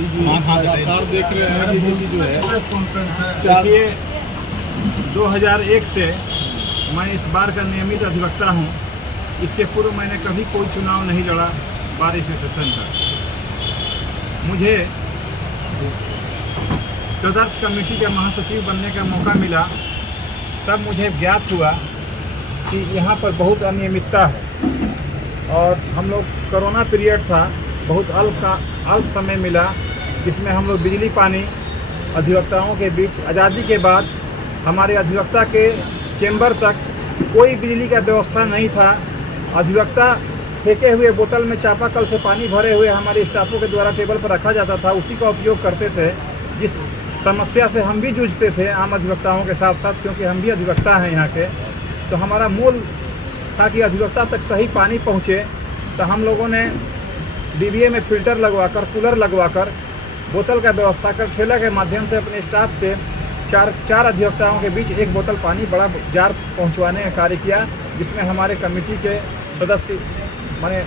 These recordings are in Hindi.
लगातार देख रहे हैं कि जो है प्रेस कॉन्फ्रेंस है। देखिए 2001 से मैं इस बार का नियमित अधिवक्ता हूँ। इसके पूर्व मैंने कभी कोई चुनाव नहीं लड़ा बार इस सेशन का। मुझे तदर्थ कमेटी का महासचिव बनने का मौका मिला, तब मुझे ज्ञात हुआ कि यहाँ पर बहुत अनियमितता है और हम लोग कोरोना पीरियड था, बहुत अल्प समय मिला जिसमें हम लोग बिजली पानी अधिवक्ताओं के बीच, आज़ादी के बाद हमारे अधिवक्ता के चेंबर तक कोई बिजली का व्यवस्था नहीं था। अधिवक्ता फेंके हुए बोतल में चापाकल से पानी भरे हुए हमारे स्टाफों के द्वारा टेबल पर रखा जाता था, उसी का उपयोग करते थे। जिस समस्या से हम भी जूझते थे आम अधिवक्ताओं के साथ साथ, क्योंकि हम भी अधिवक्ता हैं यहाँ के, तो हमारा मूल था कि अधिवक्ता तक सही पानी पहुँचे। तो हम लोगों ने डीबीए में फ़िल्टर लगवाकर, कूलर लगवाकर, बोतल का व्यवस्था कर ठेला के माध्यम से अपने स्टाफ से चार अधिवक्ताओं के बीच एक बोतल पानी बड़ा जार पहुंचवाने का कार्य किया, जिसमें हमारे कमेटी के सदस्य मैंने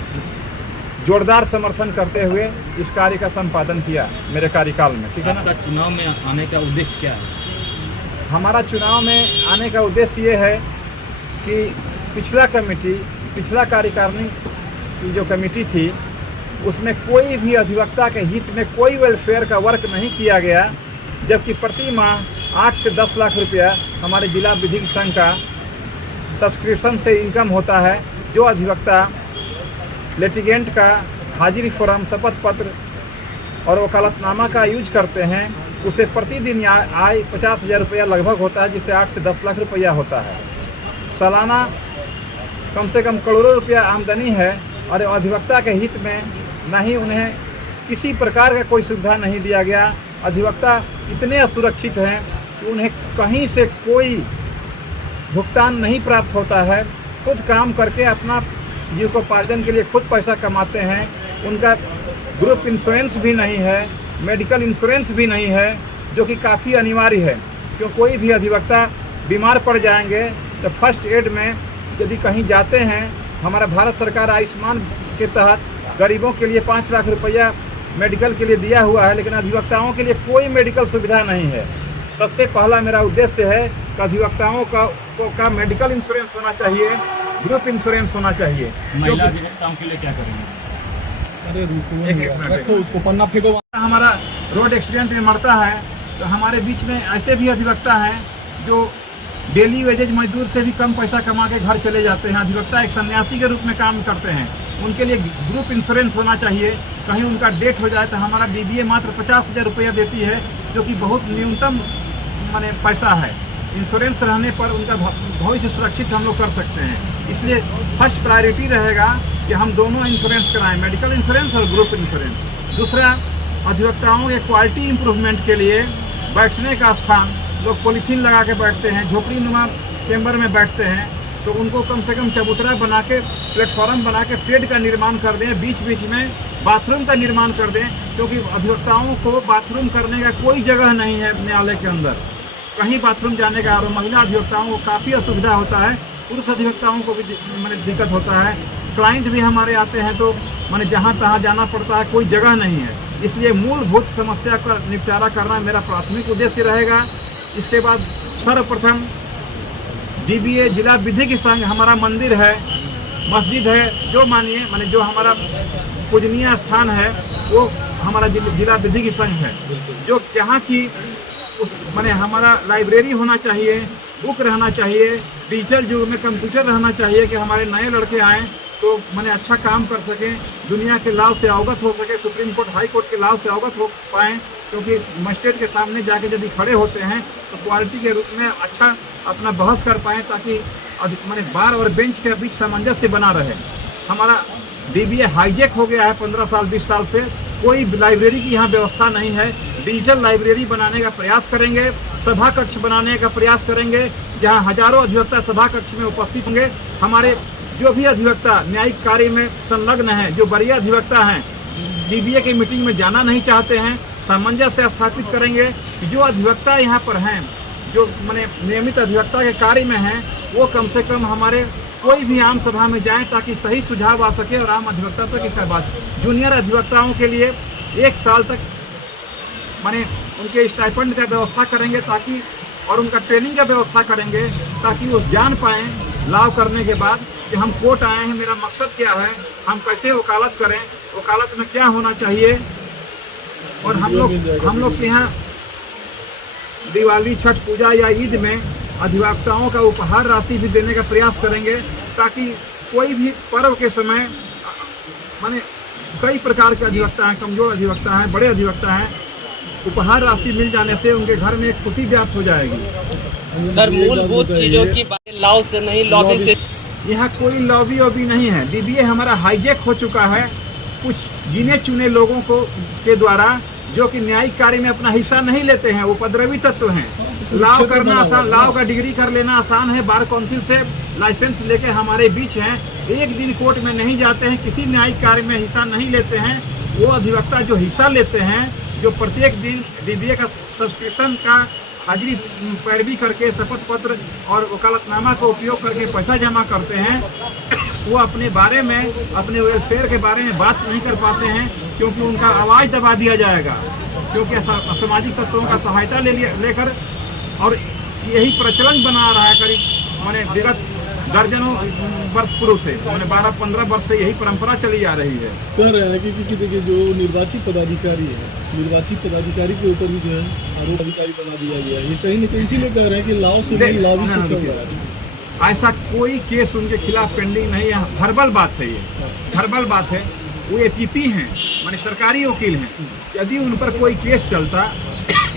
जोरदार समर्थन करते हुए इस कार्य का संपादन किया मेरे कार्यकाल में। ठीक है ना। आपका चुनाव में आने का उद्देश्य क्या है? हमारा चुनाव में आने का उद्देश्य ये है कि पिछला कार्यकारिणी की जो कमेटी थी उसमें कोई भी अधिवक्ता के हित में कोई वेलफेयर का वर्क नहीं किया गया, जबकि प्रति माह 8 से 10 लाख रुपया हमारे जिला विधिक संघ का सब्सक्रिप्शन से इनकम होता है। जो अधिवक्ता लिटिगेंट का हाजिरी फॉर्म, शपथ पत्र और वकालतनामा का यूज करते हैं, उसे प्रतिदिन आय 50,000 रुपया लगभग होता है, जिससे 8 से 10 लाख रुपया होता है। सालाना कम से कम करोड़ों रुपया आमदनी है और अधिवक्ता के हित में न ही उन्हें किसी प्रकार का कोई सुविधा नहीं दिया गया। अधिवक्ता इतने असुरक्षित हैं कि उन्हें कहीं से कोई भुगतान नहीं प्राप्त होता है। खुद काम करके अपना जीविकोपार्जन के लिए खुद पैसा कमाते हैं। उनका ग्रुप इंश्योरेंस भी नहीं है, मेडिकल इंश्योरेंस भी नहीं है, जो कि काफ़ी अनिवार्य है। क्यों कोई भी अधिवक्ता बीमार पड़ जाएंगे तो फर्स्ट एड में यदि कहीं जाते हैं, हमारा भारत सरकार आयुष्मान के तहत गरीबों के लिए 5 लाख रुपया मेडिकल के लिए दिया हुआ है, लेकिन अधिवक्ताओं के लिए कोई मेडिकल सुविधा नहीं है। सबसे पहला मेरा उद्देश्य है कि अधिवक्ताओं का मेडिकल इंश्योरेंस होना चाहिए, ग्रुप इंश्योरेंस होना चाहिए। महिला अधिवक्ताओं के लिए क्या करेंगे? अरे रखो उसको, पन्ना फेंको। हमारा रोड एक्सीडेंट में मरता है तो हमारे बीच में ऐसे भी अधिवक्ता हैं जो डेली वेजेज मजदूर से भी कम पैसा कमा के घर चले जाते हैं। अधिवक्ता एक सन्यासी के रूप में काम करते हैं, उनके लिए ग्रुप इंश्योरेंस होना चाहिए। कहीं उनका डेथ हो जाए तो हमारा डीबीए मात्र 50,000 रुपया देती है, जो कि बहुत न्यूनतम माने पैसा है। इंश्योरेंस रहने पर उनका भविष्य सुरक्षित हम लोग कर सकते हैं। इसलिए फर्स्ट प्रायोरिटी रहेगा कि हम दोनों इंश्योरेंस कराएं, मेडिकल इंश्योरेंस और ग्रुप इंश्योरेंस। दूसरा, अधिवक्ताओं के क्वालिटी इम्प्रूवमेंट के लिए बैठने का स्थान, लोग पॉलीथीन लगा के बैठते हैं, झोपड़ी नुमा चैम्बर में बैठते हैं, तो उनको कम से कम चबूतरा बना के, प्लेटफॉर्म बना के शेड का निर्माण कर दें, बीच बीच में बाथरूम का निर्माण कर दें, क्योंकि अधिवक्ताओं को बाथरूम करने का कोई जगह नहीं है न्यायालय के अंदर, कहीं बाथरूम जाने का। और महिला अधिवक्ताओं को काफ़ी असुविधा होता है, पुरुष अधिवक्ताओं को भी मैंने दिक्कत होता है। क्लाइंट भी हमारे आते हैं तो मैंने जहाँ तहाँ जाना पड़ता है, कोई जगह नहीं है। इसलिए मूलभूत समस्या का निपटारा करना मेरा प्राथमिक उद्देश्य रहेगा। इसके बाद सर्वप्रथम डीबीए जिला विधिक संघ, हमारा मंदिर है, मस्जिद है, जो मानिए माने जो हमारा पूजनीय स्थान है, वो हमारा जिला विधिक संघ है। जो यहाँ की उस माने हमारा लाइब्रेरी होना चाहिए, बुक रहना चाहिए, डिजिटल युग में कंप्यूटर रहना चाहिए कि हमारे नए लड़के आएँ तो मैंने अच्छा काम कर सकें, दुनिया के लाभ से अवगत हो सके, सुप्रीम कोर्ट, हाई कोर्ट के लाभ से अवगत हो पाएँ। क्योंकि मजिस्ट्रेट के सामने जाके यदि खड़े होते हैं तो क्वालिटी के रूप में अच्छा अपना बहस कर पाएँ, ताकि मैंने बार और बेंच के बीच सामंजस्य बना रहे। हमारा डीबीए हाईजेक हो गया है 15 साल 20 साल से, कोई लाइब्रेरी की यहाँ व्यवस्था नहीं है। डिजिटल लाइब्रेरी बनाने का प्रयास करेंगे, सभा कक्ष बनाने का प्रयास करेंगे, जहाँ हजारों अधिवक्ता सभा कक्ष में उपस्थित होंगे। हमारे जो भी अधिवक्ता न्यायिक कार्य में संलग्न हैं, जो वरीय अधिवक्ता हैं, डीबीए की मीटिंग में जाना नहीं चाहते हैं, सामंजस्य स्थापित करेंगे कि जो अधिवक्ता यहाँ पर हैं, जो माने नियमित अधिवक्ता के कार्य में हैं, वो कम से कम हमारे कोई भी आम सभा में जाएं ताकि सही सुझाव आ सके और आम अधिवक्ता तक इसका बात। जूनियर अधिवक्ताओं के लिए 1 साल तक माने उनके स्टाइपेंड का व्यवस्था करेंगे ताकि, और उनका ट्रेनिंग का व्यवस्था करेंगे ताकि वो जान पाएँ लाव करने के बाद कि हम कोर्ट आए हैं, मेरा मकसद क्या है, हम कैसे वकालत करें, वकालत में क्या होना चाहिए। और हम लोग के यहाँ दिवाली, छठ पूजा या ईद में अधिवक्ताओं का उपहार राशि भी देने का प्रयास करेंगे ताकि कोई भी पर्व के समय, माने कई प्रकार के अधिवक्ता हैं, कमज़ोर अधिवक्ता हैं, बड़े अधिवक्ता हैं, उपहार राशि मिल जाने से उनके घर में एक खुशी व्याप्त हो जाएगी। सर मूलभूत चीजों की बात लॉ से नहीं, लॉबी से। यहाँ कोई लॉबी वॉबी नहीं है। डीबीए हमारा हाईजैक हो चुका है कुछ गिने चुने लोगों को के द्वारा, जो कि न्यायिक कार्य में अपना हिस्सा नहीं लेते हैं, उपद्रवी तत्व हैं। लाव करना आसान, लाव का डिग्री कर लेना आसान है, बार काउंसिल से लाइसेंस लेके हमारे बीच हैं, एक दिन कोर्ट में नहीं जाते हैं, किसी न्यायिक कार्य में हिस्सा नहीं लेते हैं। वो अधिवक्ता जो हिस्सा लेते हैं, जो प्रत्येक दिन डीबीए का सब्सक्रिप्शन का हाजिरी पैरवी करके शपथ पत्र और वकालतनामा का उपयोग करके पैसा जमा करते हैं, वो अपने बारे में, अपने वेलफेयर के बारे में बात नहीं कर पाते हैं क्योंकि उनका आवाज़ दबा दिया जाएगा, क्योंकि सामाजिक तत्वों का सहायता लेकर, और यही प्रचलन बना रहा है करीब माने विगत दर्जनों वर्ष पूर्व से, मैंने 12-15 वर्ष से यही परंपरा चली आ रही है। कह रहे हैं कि देखिए जो निर्वाचित पदाधिकारी है, निर्वाचित पदाधिकारी के ऊपर भी जो है आरोप अधिकारी बना दिया गया है। ये कहीं न कहीं इसीलिए कह रहे हैं कि लाओ से नहीं, लॉबी से चल रहा है। ऐसा कोई केस उनके खिलाफ पेंडिंग नहीं है, हर्बल बात है, ये हर्बल बात है। वो एपीपी हैं, माने सरकारी वकील हैं। यदि उन पर कोई केस चलता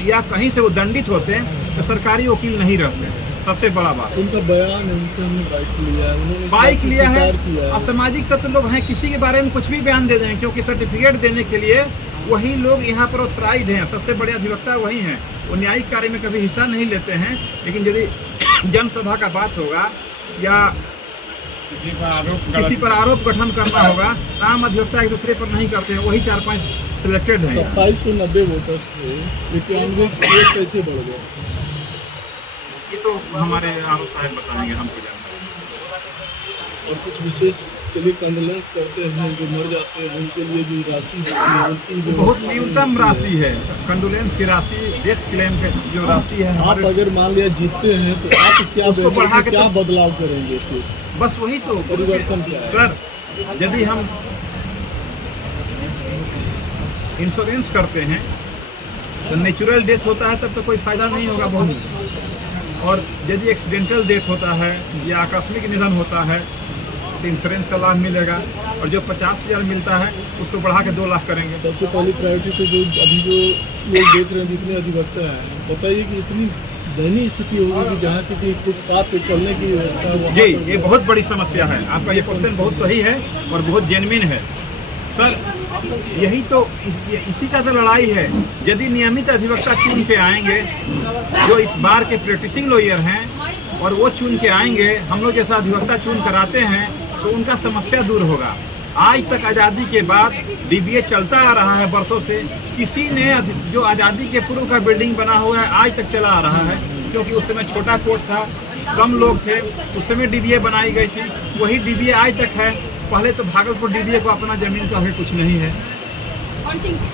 या कहीं से वो दंडित होते तो सरकारी वकील नहीं रहते। सबसे बड़ा बात उनका बयान, उनसे हमने बाइक लिया है। असामाजिक तत्व लोग हैं, किसी के बारे में कुछ भी बयान दे दें, क्योंकि सर्टिफिकेट देने के लिए वही लोग यहाँ पर ऑथराइज्ड हैं, सबसे बड़े अधिवक्ता वही हैं। वो न्यायिक कार्य में कभी हिस्सा नहीं लेते हैं, लेकिन यदि जनसभा का बात होगा या किसी पर आरोप गठन करना होगा, आम अधिवक्ता एक दूसरे पर नहीं करते हैं, वही 4-5 सिलेक्टेड हैं। 2790 वोटर्स थे, 91 कैसे बढ़ गए? ये तो हमारे आरोप साहब बताएंगे, हमको जानना। और कुछ विशेष चलिए कंडोलेंस करते हैं जो मर जाते हैं, उनके लिए जो राशि होती है बहुत न्यूनतम राशि है। कंडोलेंस की राशि, डेथ क्लेम की जो राशि है, आप अगर मान लिया जीतते हैं तो आप क्या उसको बढ़ा के क्या बदलाव करेंगे? फिर बस वही तो परिवर्तन क्या है? सर, यदि हम इंश्योरेंस करते हैं तो नेचुरल डेथ होता है तब तो कोई फायदा नहीं होगा बहुत, और यदि एक्सीडेंटल डेथ होता है या आकस्मिक निधन होता है तो इंश्योरेंस का लाभ मिलेगा, और जो 50,000 मिलता है उसको बढ़ा के 2 लाख करेंगे। सबसे पहली प्रायोरिटी तो जो अभी जो लोग देख रहे हैं, जितने अधिवक्ता हैं, बताइए कि इतनी दयनीय स्थिति होगी कि जहाँ की फुटपाथ पे चलने की व्यवस्था। जी, ये बहुत बड़ी समस्या है। आपका ये क्वेश्चन बहुत सही है और बहुत जेन्युइन है सर। यही तो इसी का तो लड़ाई है। यदि नियमित अधिवक्ता चुन के आएंगे, जो इस बार के प्रैक्टिसिंग लॉयर हैं, और वो चुन के आएंगे, हम लोग जैसा अधिवक्ता चुन कराते हैं, तो उनका समस्या दूर होगा। आज तक आज़ादी के बाद डीबीए चलता आ रहा है वर्षों से। किसी ने जो आज़ादी के पूर्व का बिल्डिंग बना हुआ है आज तक चला आ रहा है, क्योंकि उस समय छोटा कोर्ट था, कम लोग थे, उस समय डीबीए बनाई गई थी। वही डीबीए आज तक है। पहले तो भागलपुर डीबीए को अपना ज़मीन का भी कुछ नहीं है,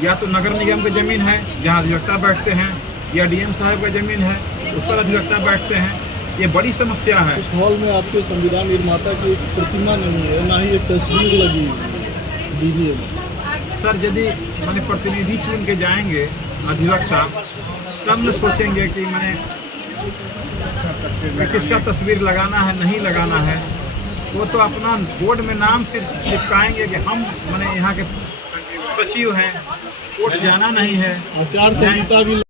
या तो नगर निगम की ज़मीन है जहाँ अधिवक्ता बैठते हैं, या डीएम साहब का ज़मीन है उस पर अधिवक्ता बैठते हैं। ये बड़ी समस्या है। उस हॉल में आपके संविधान निर्माता की एक प्रतिमा नहीं है, ना ही एक तस्वीर लगी डीबीए में। सर, यदि मैंने प्रतिनिधि चुन के जाएंगे अधिवक्ता, तब न सोचेंगे कि मैंने किसका तस्वीर लगाना है नहीं लगाना है। वो तो अपना बोर्ड में नाम सिर्फ चिपकाएंगे कि हम मैंने यहाँ के सचिव हैं, कोर्ट जाना नहीं है। आचार संहिता भी